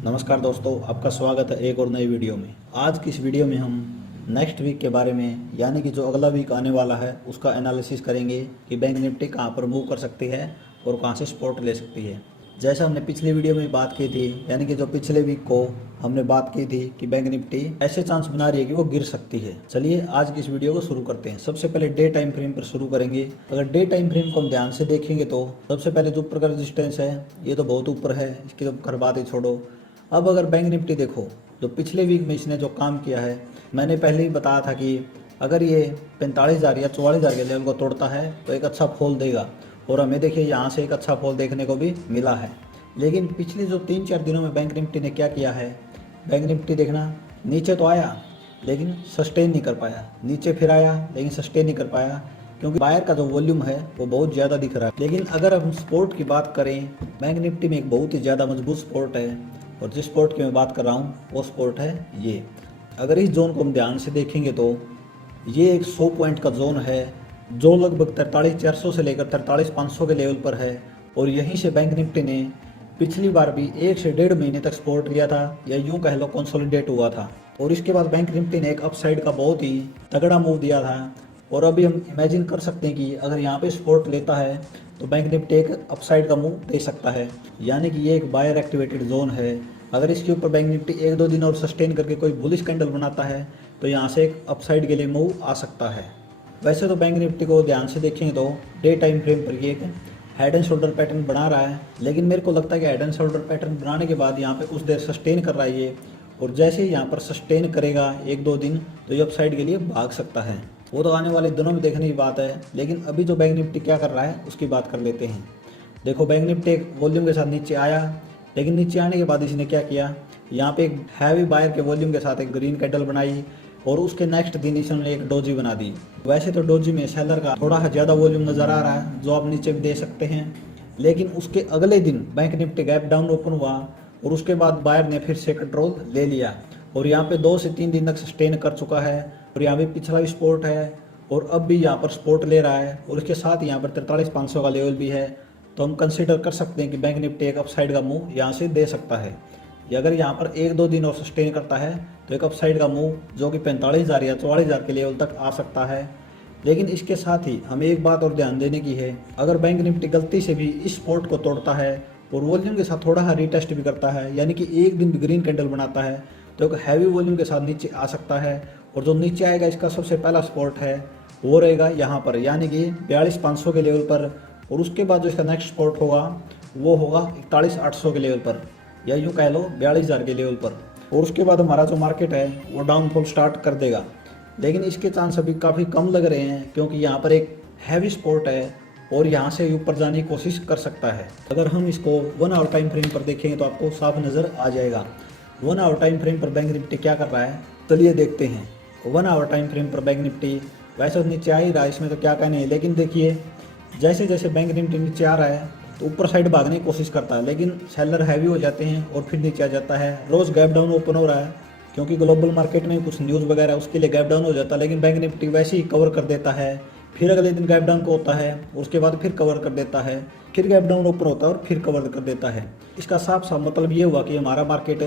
नमस्कार दोस्तों, आपका स्वागत है एक और नई वीडियो में। आज की इस वीडियो में हम नेक्स्ट वीक के बारे में यानी कि जो अगला वीक आने वाला है उसका एनालिसिस करेंगे कि बैंक निफ्टी कहां पर मूव कर सकती है और कहां से सपोर्ट ले सकती है। जैसा हमने पिछली वीडियो में बात की थी, यानी कि जो पिछले वीक को हमने बात की थी कि बैंक निफ्टी ऐसे चांस बना रही है कि वो गिर सकती है। चलिए आज की इस वीडियो को शुरू करते हैं। सबसे पहले डे टाइम फ्रेम पर शुरू करेंगे। अगर डे टाइम फ्रेम को हम ध्यान से देखेंगे तो सबसे पहले जो ऊपर का रेजिस्टेंस है ये तो बहुत ऊपर है, इसकी तो खैर बात ही छोड़ो। अब अगर बैंक निफ्टी देखो, जो पिछले वीक में इसने जो काम किया है, मैंने पहले ही बताया था कि अगर ये 45,000 या 44,000 के लेवल को तोड़ता है तो एक अच्छा फॉल देगा, और हमें देखिए यहाँ से एक अच्छा फॉल देखने को भी मिला है। लेकिन पिछले जो 3-4 दिनों में बैंक निफ्टी ने क्या किया है, बैंक निफ्टी देखना नीचे तो आया लेकिन सस्टेन नहीं कर पाया, नीचे फिर आया लेकिन सस्टेन नहीं कर पाया, क्योंकि बायर का जो वॉल्यूम है वो बहुत ज़्यादा दिख रहा है। लेकिन अगर हम सपोर्ट की बात करें, बैंक निफ्टी में एक बहुत ही ज़्यादा मजबूत सपोर्ट है, और जिस स्पोर्ट की मैं बात कर रहा हूँ वो स्पोर्ट है ये। अगर इस जोन को हम ध्यान से देखेंगे तो ये एक 100 पॉइंट का जोन है जो लगभग 43,400 से लेकर 43,500 के लेवल पर है, और यहीं से बैंक निफ्टी ने पिछली बार भी 1 से 1.5 महीने तक सपोर्ट लिया था, या यूँ कह लो कंसोलिडेट हुआ था। और इसके बाद बैंक निफ्टी ने एक अपसाइड का बहुत ही तगड़ा मूव दिया था, और अभी हम इमेजिन कर सकते हैं कि अगर यहाँ पे सपोर्ट लेता है तो बैंक निफ्टी एक अपसाइड का मूव दे सकता है, यानी कि ये एक बायर एक्टिवेटेड जोन है। अगर इसके ऊपर बैंक निफ्टी 1-2 दिन और सस्टेन करके कोई बुलिश कैंडल बनाता है तो यहाँ से एक अपसाइड के लिए मूव आ सकता है। वैसे तो बैंक निफ्टी को ध्यान से देखेंगे तो डे टाइम फ्रेम पर ये एक हेड एंड शोल्डर पैटर्न बना रहा है, लेकिन मेरे को लगता है कि हेड एंड शोल्डर पैटर्न बनाने के बाद यहाँ पे कुछ देर सस्टेन कर रहा है ये, और जैसे ही यहाँ पर सस्टेन करेगा 1-2 दिन तो ये अपसाइड के लिए भाग सकता है। वो तो आने वाले दिनों में देखने की बात है, लेकिन अभी जो बैंक निफ्टी क्या कर रहा है उसकी बात कर लेते हैं। देखो, बैंक निफ्टी एक वॉल्यूम के साथ नीचे आया, लेकिन नीचे आने के बाद इसने क्या किया, यहाँ पे एक हैवी बायर के वॉल्यूम के साथ एक ग्रीन कैंडल बनाई, और उसके नेक्स्ट दिन इसने एक डोजी बना दी। वैसे तो डोजी में सेलर का थोड़ा ज़्यादा वॉल्यूम नज़र आ रहा है जो आप नीचे भी दे सकते हैं, लेकिन उसके अगले दिन bank Nifty gap down open हुआ, और उसके बाद बायर ने फिर से कंट्रोल ले लिया, और यहाँ पे 2 से 3 दिन तक सस्टेन कर चुका है, और यहाँ पे पिछला भी सपोर्ट है, और अब भी यहाँ पर सपोर्ट ले रहा है, और उसके साथ यहाँ पर 43,500 का लेवल भी है। तो हम कंसीडर कर सकते हैं कि बैंक निफ्टी एक अपसाइड का मूव यहाँ से दे सकता है। या अगर यहाँ पर 1-2 दिन और सस्टेन करता है तो एक अपसाइड का मूव जो कि 45,000 या 44,000 के लेवल तक आ सकता है। लेकिन इसके साथ ही हमें एक बात और ध्यान देने की है, अगर बैंक निफ्टी गलती से भी इस सपोर्ट को तोड़ता है और वॉल्यूम के साथ थोड़ा रीटेस्ट भी करता है, यानी कि एक दिन भी ग्रीन कैंडल बनाता है, तो एक हैवी वॉल्यूम के साथ नीचे आ सकता है। और जो नीचे आएगा इसका सबसे पहला सपोर्ट है वो रहेगा यहाँ पर, यानी कि 42,500 के लेवल पर, और उसके बाद जो इसका नेक्स्ट सपोर्ट होगा वो होगा 41,800 के लेवल पर, या यूँ कह लो 42,000 के लेवल पर। और उसके बाद हमारा जो मार्केट है वो डाउनफॉल स्टार्ट कर देगा, लेकिन इसके चांस अभी काफ़ी कम लग रहे हैं, क्योंकि यहाँ पर एक हैवी सपोर्ट है और यहाँ से ऊपर जाने की कोशिश कर सकता है। अगर हम इसको 1 आवर टाइम फ्रेम पर देखेंगे तो आपको साफ नज़र आ जाएगा 1 आवर टाइम फ्रेम पर बैंक निफ्टी क्या कर रहा है। चलिए देखते हैं 1 आवर टाइम फ्रेम पर बैंक निफ्टी। वैसे तो नीचे आ ही रहा है, इसमें तो क्या कहने है, लेकिन देखिए जैसे जैसे बैंक निफ्टी नीचे आ रहा है तो ऊपर साइड भागने की कोशिश करता है, लेकिन सेलर हैवी हो जाते हैं और फिर नीचे आ जाता है। रोज़ गैप डाउन ओपन हो रहा है, क्योंकि ग्लोबल मार्केट में कुछ न्यूज़ वगैरह उसके लिए गैप डाउन हो जाता है, लेकिन बैंक निफ्टी वैसे ही कवर कर देता है। फिर अगले दिन गैप डाउन को होता है, उसके बाद फिर कवर कर देता है, फिर गैप डाउन ओपन होता है और फिर कवर कर देता है। इसका साफ साफ मतलब ये हुआ कि हमारा मार्केट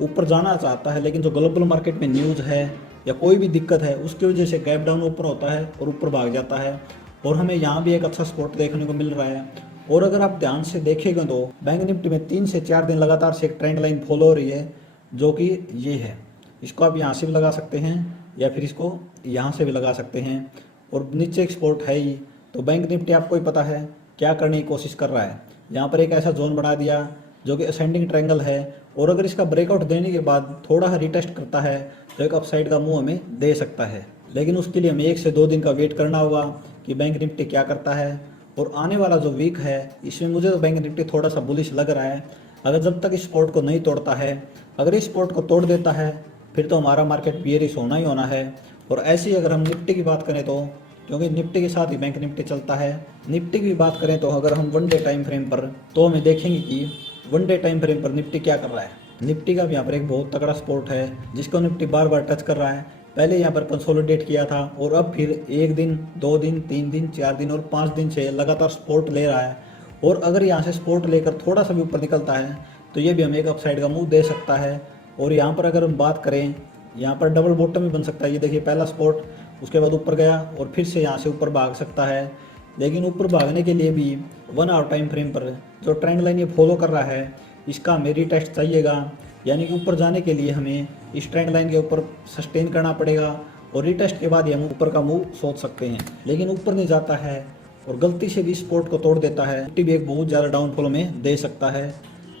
ऊपर जाना चाहता है, लेकिन जो ग्लोबल मार्केट में न्यूज़ है या कोई भी दिक्कत है उसकी वजह से गैप डाउन ओपन होता है और ऊपर भाग जाता है, और हमें यहाँ भी एक अच्छा सपोर्ट देखने को मिल रहा है। और अगर आप ध्यान से देखेंगे तो बैंक निफ्टी में 3 से 4 दिन लगातार से एक ट्रेंड लाइन फॉलो हो रही है, जो कि ये है। इसको आप यहाँ से भी लगा सकते हैं या फिर इसको यहाँ से भी लगा सकते हैं, और नीचे एक सपोर्ट है ही। तो बैंक निफ्टी आपको ही पता है क्या करने की कोशिश कर रहा है। यहाँ पर एक ऐसा जोन बना दिया जो कि असेंडिंग ट्रायंगल है, और अगर इसका ब्रेकआउट देने के बाद थोड़ा रिटेस्ट करता है तो एक अपसाइड का मूव हमें दे सकता है। लेकिन उसके लिए हमें 1 से 2 दिन का वेट करना होगा कि बैंक निफ्टी क्या करता है। और आने वाला जो वीक है इसमें मुझे तो बैंक निफ्टी थोड़ा सा बुलिश लग रहा है। अगर जब तक इस सपोर्ट को नहीं तोड़ता है, अगर इस सपोर्ट को तोड़ देता है फिर तो हमारा मार्केट बियरिश होना ही होना है। और ऐसे ही अगर हम निफ्टी की बात करें तो, क्योंकि निफ्टी के साथ ही बैंक निफ्टी चलता है, निफ्टी की बात करें तो अगर हम 1 डे टाइम फ्रेम पर तो हमें देखेंगे कि 1 डे टाइम फ्रेम पर निफ्टी क्या कर रहा है। निफ्टी का भी यहाँ पर एक बहुत तगड़ा सपोर्ट है जिसको निफ्टी बार बार टच कर रहा है। पहले यहाँ पर कंसोलिडेट किया था और अब फिर 1 दिन, 2 दिन, 3 दिन, 4 दिन और 5 दिन से लगातार सपोर्ट ले रहा है। और अगर यहाँ से सपोर्ट लेकर थोड़ा सा भी ऊपर निकलता है तो ये भी हमें एक अपसाइड का मूव दे सकता है। और यहाँ पर अगर हम बात करें, यहाँ पर डबल बॉटम भी बन सकता है। ये देखिए पहला स्पॉट, उसके बाद ऊपर गया और फिर से यहाँ से ऊपर भाग सकता है। लेकिन ऊपर भागने के लिए भी 1 आवर टाइम फ्रेम पर जो ट्रेंड लाइन ये फॉलो कर रहा है, इसका हमें रीटेस्ट चाहिएगा। यानी कि ऊपर जाने के लिए हमें इस ट्रेंड लाइन के ऊपर सस्टेन करना पड़ेगा और रीटेस्ट के बाद ही हम ऊपर का मूव सोच सकते हैं। लेकिन ऊपर नहीं जाता है और गलती से भी सपोर्ट को तोड़ देता है, निफ्टी भी एक बहुत ज़्यादा डाउनफॉल में दे सकता है।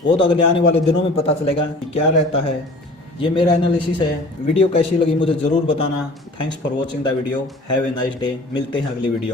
वो तो अगले आने वाले दिनों में पता चलेगा कि क्या रहता है। ये मेरा एनालिसिस है। वीडियो कैसी लगी मुझे ज़रूर बताना। Thanks for watching the video. Have a nice day. मिलते हैं अगली वीडियो।